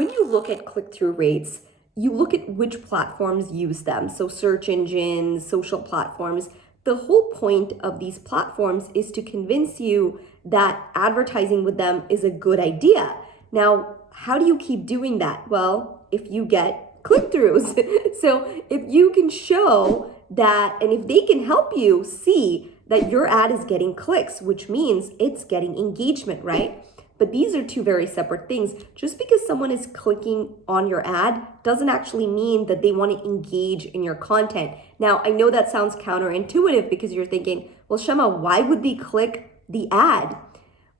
when you look at click-through rates, you look at which platforms use them. So search engines, social platforms. The whole point of these platforms is to convince you that advertising with them is a good idea. Now, how do you keep doing that? Well, if you get click-throughs. So if you can show that, and if they can help you see that your ad is getting clicks, which means it's getting engagement, right? But these are two very separate things. Just because someone is clicking on your ad doesn't actually mean that they want to engage in your content. Now, I know that sounds counterintuitive because you're thinking, well, Shama, why would they click the ad?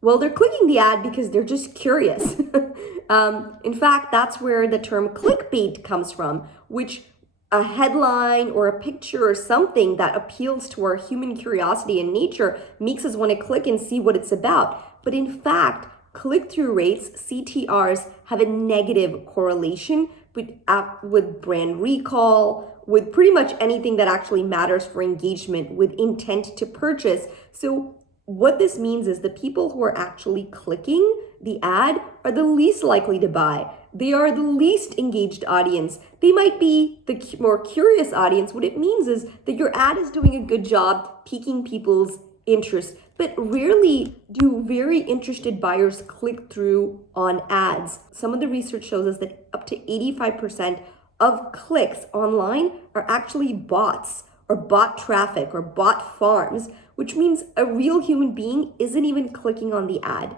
Well, they're clicking the ad because they're just curious. In fact, that's where the term clickbait comes from, which a headline or a picture or something that appeals to our human curiosity and nature makes us want to click and see what it's about. But in fact, click-through rates, CTRs, have a negative correlation with brand recall, with pretty much anything that actually matters for engagement, with intent to purchase. So what this means is the people who are actually clicking the ad are the least likely to buy. They are the least engaged audience. They might be the more curious audience. What it means is that your ad is doing a good job piquing people's interest, but rarely do very interested buyers click through on ads. Some of the research shows us that up to 85% of clicks online are actually bots or bot traffic or bot farms, which means a real human being isn't even clicking on the ad.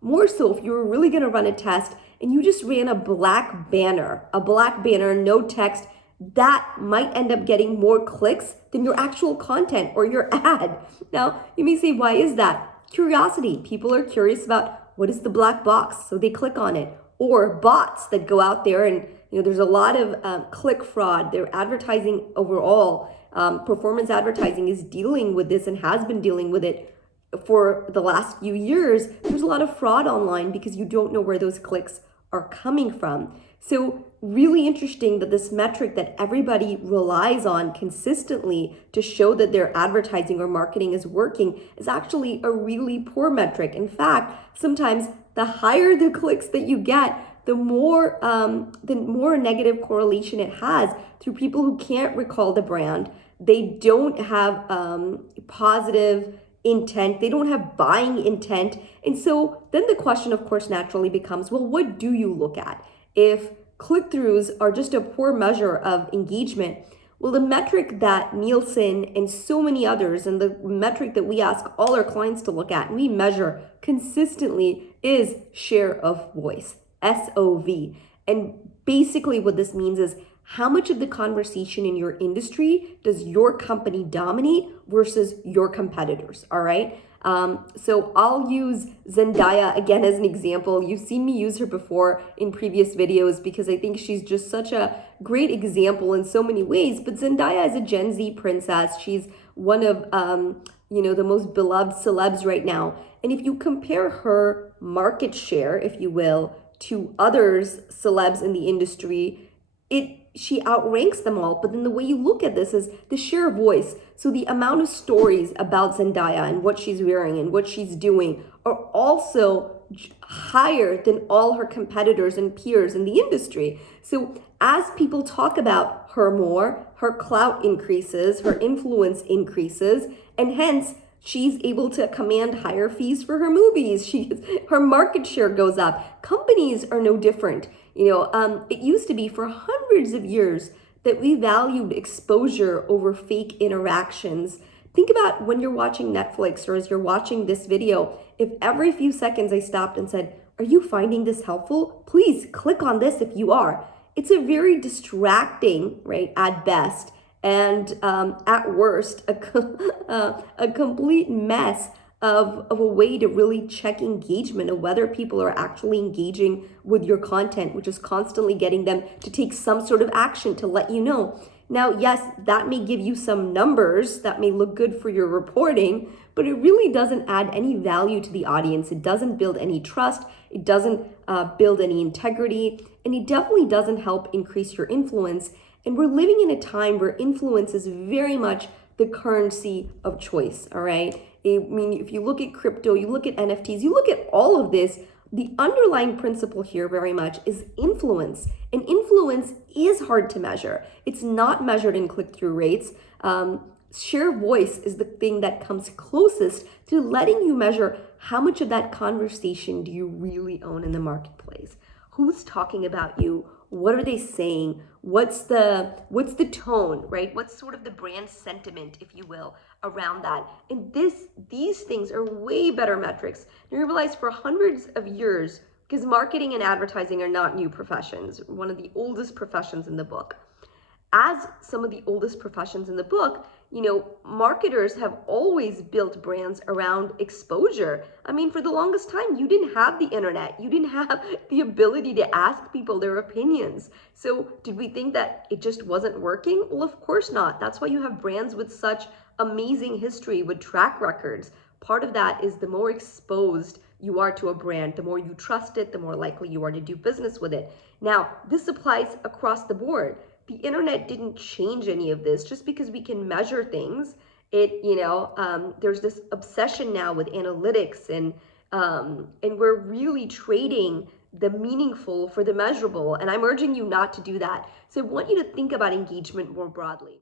More so, if you were really going to run a test and you just ran a black banner, no text, that might end up getting more clicks than your actual content or your ad. Now, you may say, why is that? Curiosity. People are curious about what is the black box, so they click on it. Or bots that go out there and, there's a lot of click fraud. Their advertising overall, performance advertising is dealing with this and has been dealing with it for the last few years. There's a lot of fraud online because you don't know where those clicks are coming from. So really interesting that this metric that everybody relies on consistently to show that their advertising or marketing is working is actually a really poor metric. In fact, sometimes the higher the clicks that you get, the more negative correlation it has through people who can't recall the brand. They don't have positive intent. They don't have buying intent. And so then the question, of course, naturally becomes, well, what do you look at? If click-throughs are just a poor measure of engagement, well, the metric that Nielsen and so many others, and the metric that we ask all our clients to look at and we measure consistently is share of voice, SOV. And basically what this means is how much of the conversation in your industry does your company dominate versus your competitors, all right? So I'll use Zendaya again as an example. You've seen me use her before in previous videos because I think she's just such a great example in so many ways. But Zendaya is a Gen Z princess. She's one of, the most beloved celebs right now. And if you compare her market share, if you will, to others celebs in the industry, she outranks them all. But then the way you look at this is the share of voice. So the amount of stories about Zendaya and what she's wearing and what she's doing are also higher than all her competitors and peers in the industry. So as people talk about her more, her clout increases, her influence increases, and hence she's able to command higher fees for her movies. Her market share goes up. Companies are no different. It used to be for hundreds of years that we valued exposure over fake interactions. Think about when you're watching Netflix or as you're watching this video, if every few seconds I stopped and said, are you finding this helpful? Please click on this if you are. It's a very distracting, right, at best, and at worst, a complete mess of a way to really check engagement of whether people are actually engaging with your content, which is constantly getting them to take some sort of action to let you know. Now, yes, that may give you some numbers that may look good for your reporting, but it really doesn't add any value to the audience. It doesn't build any trust. It doesn't build any integrity, and it definitely doesn't help increase your influence. And we're living in a time where influence is very much the currency of choice, all right? I mean, if you look at crypto, you look at NFTs, you look at all of this, The underlying principle here very much is influence. And influence is hard to measure. It's not measured in click-through rates. Share voice is the thing that comes closest to letting you measure how much of that conversation do you really own in the marketplace. Who's talking about you? What are they saying? What's the tone, right? What's sort of the brand sentiment, if you will, around that? And these things are way better metrics. You realize for hundreds of years, because marketing and advertising are not new professions, one of the oldest professions in the book. As some of the oldest professions in the book, marketers have always built brands around exposure. I mean, for the longest time, you didn't have the internet. You didn't have the ability to ask people their opinions. So did we think that it just wasn't working? Well, of course not. That's why you have brands with such amazing history, with track records. Part of that is the more exposed you are to a brand, the more you trust it, the more likely you are to do business with it. Now, this applies across the board. The internet didn't change any of this. Just because we can measure things, there's this obsession now with analytics, and we're really trading the meaningful for the measurable. And I'm urging you not to do that. So I want you to think about engagement more broadly.